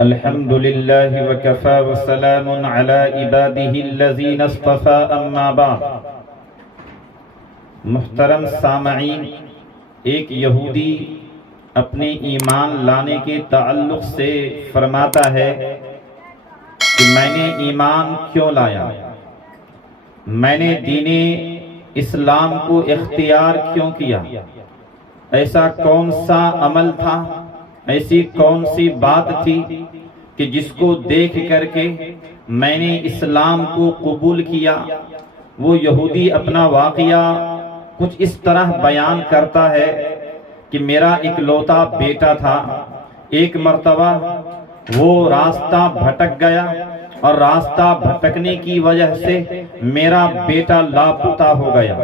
الحمد لله وكفى وسلام على عباده الذين اصطفى اما بعد۔ محترم سامعین، ایک یہودی اپنے ایمان لانے کے تعلق سے فرماتا ہے کہ میں نے ایمان کیوں لایا، میں نے دین اسلام کو اختیار کیوں کیا، ایسا کون سا عمل تھا، ایسی کون سی بات تھی کہ جس کو دیکھ کر کے میں نے اسلام کو قبول کیا۔ وہ یہودی اپنا واقعہ کچھ اس طرح بیان کرتا ہے کہ میرا اکلوتا بیٹا تھا، ایک مرتبہ وہ راستہ بھٹک گیا اور راستہ بھٹکنے کی وجہ سے میرا بیٹا لاپتہ ہو گیا۔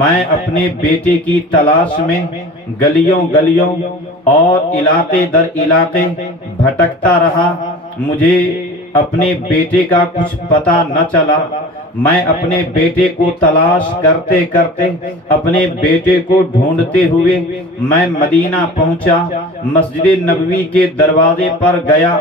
میں اپنے بیٹے کی تلاش میں گلیوں گلیوں اور علاقے در علاقے بھٹکتا رہا، مجھے اپنے بیٹے کا کچھ پتہ نہ چلا۔ میں اپنے بیٹے کو تلاش کرتے کرتے اپنے بیٹے کو ڈھونڈتے ہوئے میں مدینہ پہنچا، مسجد نبوی کے دروازے پر گیا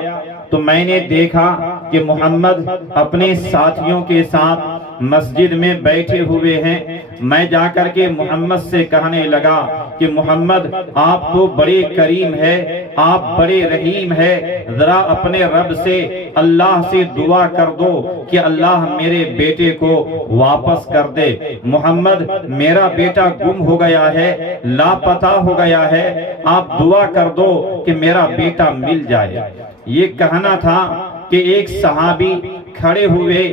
تو میں نے دیکھا کہ محمد اپنے ساتھیوں کے ساتھ مسجد میں بیٹھے ہوئے ہیں۔ میں جا کر کے محمد سے کہنے لگا کہ محمد آپ تو بڑے کریم ہے، آپ بڑے رحیم ہے، ذرا اپنے رب سے اللہ سے دعا کر دو کہ اللہ میرے بیٹے کو واپس کر دے۔ محمد میرا بیٹا گم ہو گیا ہے، لاپتہ ہو گیا ہے، آپ دعا کر دو کہ میرا بیٹا مل جائے۔ یہ کہنا تھا کہ ایک صحابی کھڑے ہوئے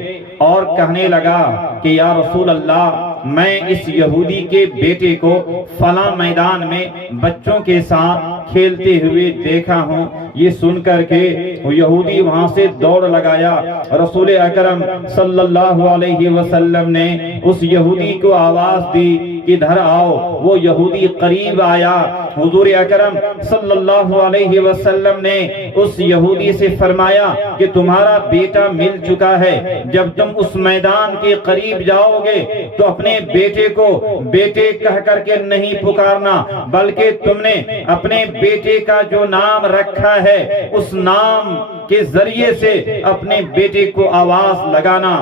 اور کہنے لگا کہ یا رسول اللہ، میں اس یہودی کے بیٹے کو فلاں میدان میں بچوں کے ساتھ کھیلتے ہوئے دیکھا ہوں۔ یہ سن کر کے وہ یہودی وہاں سے دوڑ لگایا۔ رسول اکرم صلی اللہ علیہ وسلم نے اس یہودی کو آواز دی کہ ادھر آؤ۔ وہ یہودی قریب آیا۔ حضور اکرم صلی اللہ علیہ وسلم نے اس یہودی سے فرمایا کہ تمہارا بیٹا مل چکا ہے، جب تم اس میدان کے قریب جاؤ گے تو اپنے بیٹے کو بیٹے کہہ کر کے نہیں پکارنا، بلکہ تم نے اپنے بیٹے کا جو نام رکھا ہے اس نام کے ذریعے سے اپنے بیٹے کو آواز لگانا۔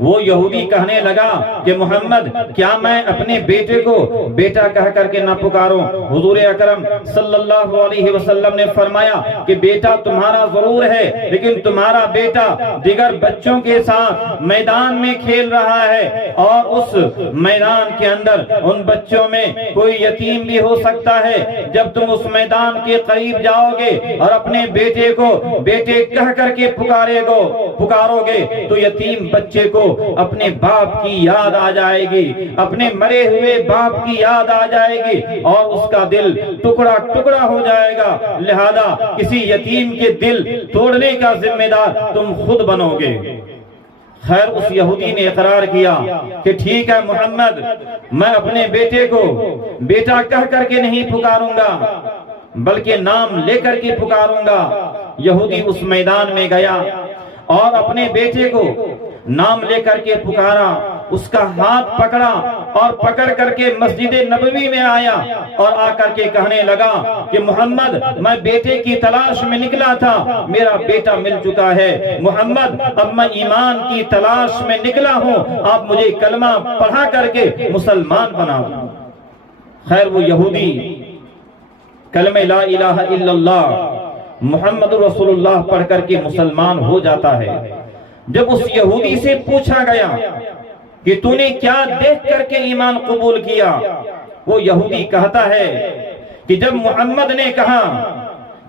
وہ یہودی کہنے لگا کہ محمد کیا میں اپنے بیٹے کو بیٹا کہہ کر کے نہ پکاروں؟ حضور اکرم صلی اللہ علیہ وسلم نے فرمایا کہ بیٹا تمہارا ضرور ہے، لیکن تمہارا بیٹا دیگر بچوں کے ساتھ میدان میں کھیل رہا ہے، اور اس میدان کے اندر ان بچوں میں کوئی یتیم بھی ہو سکتا ہے۔ جب تم اس میدان کے قریب جاؤ گے اور اپنے بیٹے کو بیٹے کہہ کر کے پکارو گے تو یتیم بچے کو اپنے باپ کی یاد آ جائے گی، اپنے مرے ہوئے باپ کی یاد آ جائے گی اور اس کا دل ٹکڑا ٹکڑا ہو جائے گا۔ لہذا کسی یتیم کے دل توڑنے کا ذمہ دار تم خود بنو گے۔ خیر، اس یہودی نے اقرار کیا کہ ٹھیک ہے محمد، میں اپنے بیٹے کو بیٹا کہہ کر کے نہیں پکاروں گا بلکہ نام لے کر کے پکاروں گا۔ یہودی اس میدان میں گیا اور اپنے بیٹے کو نام لے کر کے پکارا، اس کا ہاتھ پکڑا اور پکڑ کر کے مسجد نبوی میں آیا اور آ کر کے کہنے لگا کہ محمد میں بیٹے کی تلاش میں نکلا تھا، میرا بیٹا مل چکا ہے۔ محمد اب میں ایمان کی تلاش میں نکلا ہوں، آپ مجھے کلمہ پڑھا کر کے مسلمان بنا دو۔ خیر، وہ یہودی کلمہ لا الہ الا اللہ محمد رسول اللہ پڑھ کر کے مسلمان ہو جاتا ہے۔ جب اس یہودی سے پوچھا گیا کہ تو نے کیا دیکھ کر کے ایمان قبول کیا، وہ یہودی کہتا ہے کہ جب محمد نے کہا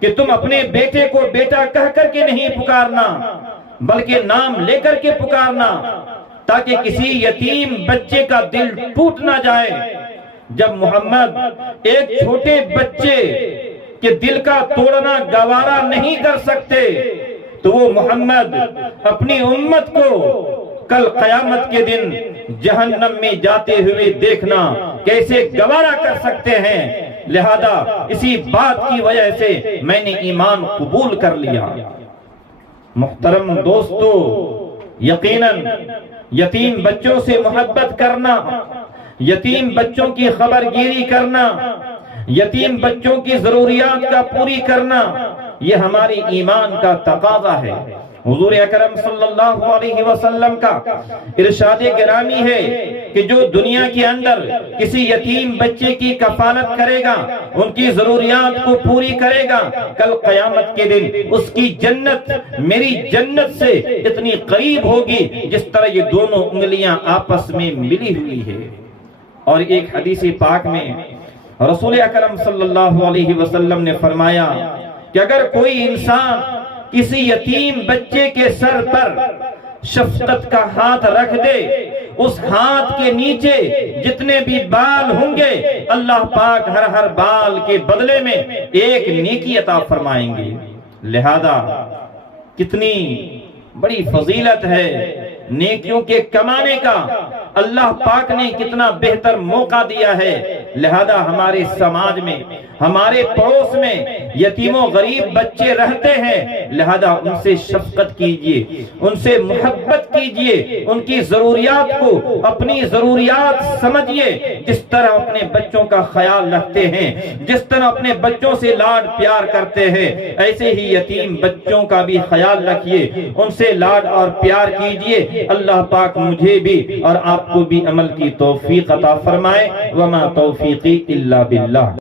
کہ تم اپنے بیٹے کو بیٹا کہہ کر کے نہیں پکارنا بلکہ نام لے کر کے پکارنا تاکہ کسی یتیم بچے کا دل ٹوٹ نہ جائے۔ جب محمد ایک چھوٹے بچے کے دل کا توڑنا گوارا نہیں کر سکتے تو وہ محمد اپنی امت کو کل قیامت کے دن جہنم میں جاتے ہوئے دیکھنا کیسے گوارا کر سکتے ہیں؟ لہذا اسی بات کی وجہ سے میں نے ایمان قبول کر لیا۔ محترم دوستو، یقیناً یتیم بچوں سے محبت کرنا، یتیم بچوں کی خبر گیری کرنا، یتیم بچوں کی ضروریات کا پوری کرنا یہ ہماری ایمان کا تقاضا ہے۔ حضور اکرم صلی اللہ علیہ وسلم کا ارشاد گرامی ہے کہ جو دنیا کے اندر کسی یتیم بچے کی کفالت کرے گا، ان کی ضروریات کو پوری کرے گا، کل قیامت کے دن اس کی جنت میری جنت سے اتنی قریب ہوگی جس طرح یہ دونوں انگلیاں آپس میں ملی ہوئی ہے۔ اور ایک حدیث پاک میں رسول اکرم صلی اللہ علیہ وسلم نے فرمایا کہ اگر کوئی انسان کسی یتیم بچے کے سر پر شفقت کا ہاتھ رکھ دے، اس ہاتھ کے نیچے جتنے بھی بال ہوں گے اللہ پاک ہر بال کے بدلے میں ایک نیکی عطا فرمائیں گے۔ لہذا کتنی بڑی فضیلت ہے نیکیوں کے کمانے کا، اللہ پاک نے کتنا بہتر موقع دیا ہے۔ لہذا ہمارے سماج میں، ہمارے پڑوس میں یتیم و غریب بچے رہتے ہیں، لہذا ان سے شفقت کیجئے، ان سے محبت کیجئے، ان کی ضروریات کو اپنی ضروریات سمجھئے۔ جس طرح اپنے بچوں کا خیال رکھتے ہیں، جس طرح اپنے بچوں سے لاڈ پیار کرتے ہیں، ایسے ہی یتیم بچوں کا بھی خیال رکھیے، ان سے لاڈ اور پیار کیجئے۔ اللہ پاک مجھے بھی اور آپ کو بھی عمل کی توفیق عطا فرمائے۔ وما توفیقی الا باللہ۔